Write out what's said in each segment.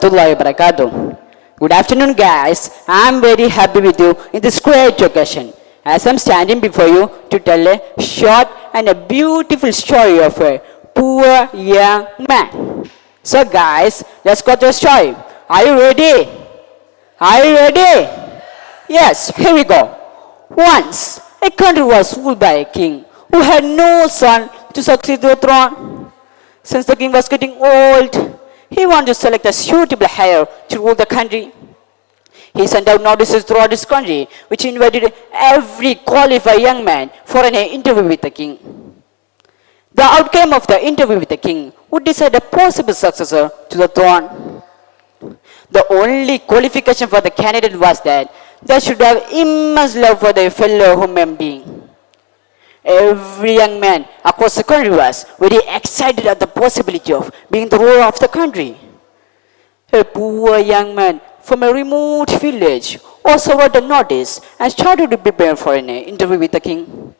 Wabarakatuh. Good afternoon, guys. I'm very happy with you in this great occasion, as I'm standing before you to tell a short and a beautiful story of a poor young man. So, guys, let's go to the story. Are you ready? Are you ready? Yes, here we go. Once, a country was ruled by a king who had no son to succeed the throne. Since the king was getting old, he wanted to select a suitable heir to rule the country. He sent out notices throughout his country, which invited every qualified young man for an interview with the king. The outcome of the interview with the king would decide a possible successor to the throne. The only qualification for the candidate was that they should have immense love for their fellow human being. Every young man across the country was very excited at the possibility of being the ruler of the country. A poor young man from a remote village also wrote a notice and started to prepare for an interview with the king.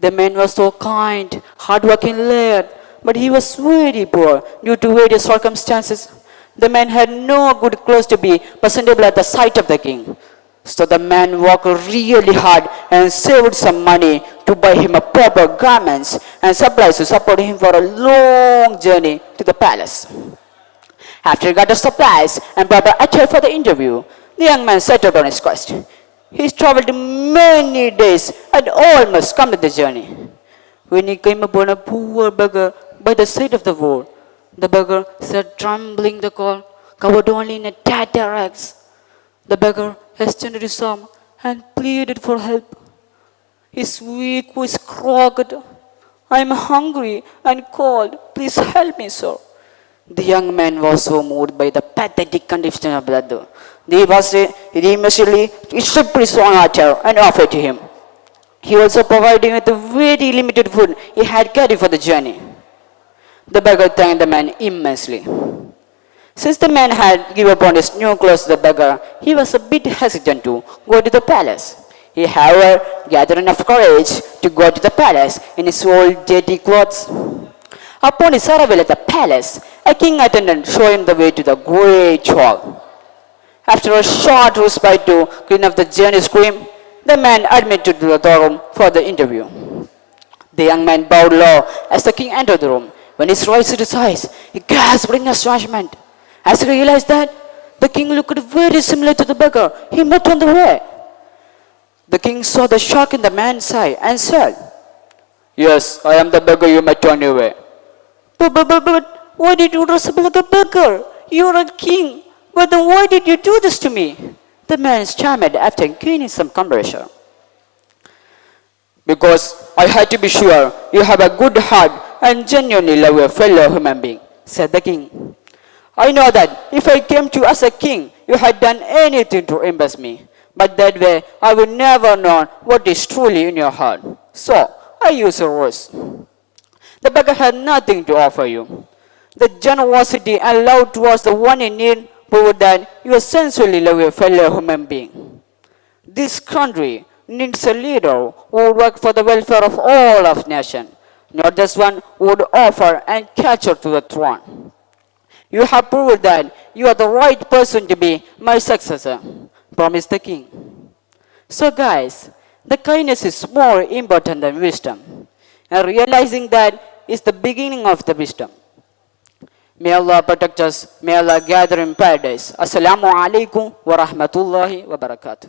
The man was so kind, hardworking lad, but he was very poor due to various circumstances. The man had no good clothes to be presentable at the sight of the king. So the man worked really hard and saved some money to buy him a proper garments and supplies to support him for a long journey to the palace. After he got the supplies and proper attire for the interview, the young man set out on his quest. He traveled many days and almost completed the journey. When he came upon a poor beggar by the side of the road, the beggar sat trembling the call, covered only in a tattered rags. The beggar extended his arm and pleaded for help. His weak voice croaked, "I am hungry and cold. Please help me, sir." The young man was so moved by the pathetic condition of the other. He immediately stripped his own attire and offered to him. He also provided him with the very limited food he had carried for the journey. The beggar thanked the man immensely. Since the man had given up on his new clothes to the beggar, he was a bit hesitant to go to the palace. He, however, gathered enough courage to go to the palace in his old dirty clothes. Upon his arrival at the palace, a king attendant showed him the way to the great hall. After a short respite to clean up the journey's cream, the man admitted to the throne for the interview. The young man bowed low as the king entered the room. When he raised his eyes, he gasped in astonishment. As he realized that the king looked very similar to the beggar he met on the way. The king saw the shock in the man's eye and said, "Yes, I am the beggar you met on your way." But why did you resemble like a beggar? You are a king. But then why did you do this to me?" The man stammered after gaining some composure. "Because I had to be sure you have a good heart and genuinely love your fellow human being," said the king. "I know that if I came to you as a king, you had done anything to impress me. But that way, I would never know what is truly in your heart. So, I use your words. The beggar had nothing to offer you. The generosity and love towards the one in need prove that you essentially love your fellow human being. This country needs a leader who would work for the welfare of all of nation, not just one who would offer and capture to the throne. You have proved that you are the right person to be my successor," promised the king. So guys, the kindness is more important than wisdom. And realizing that is the beginning of the wisdom. May Allah protect us. May Allah gather in paradise. Assalamu alaikum wa rahmatullahi wa barakatuh.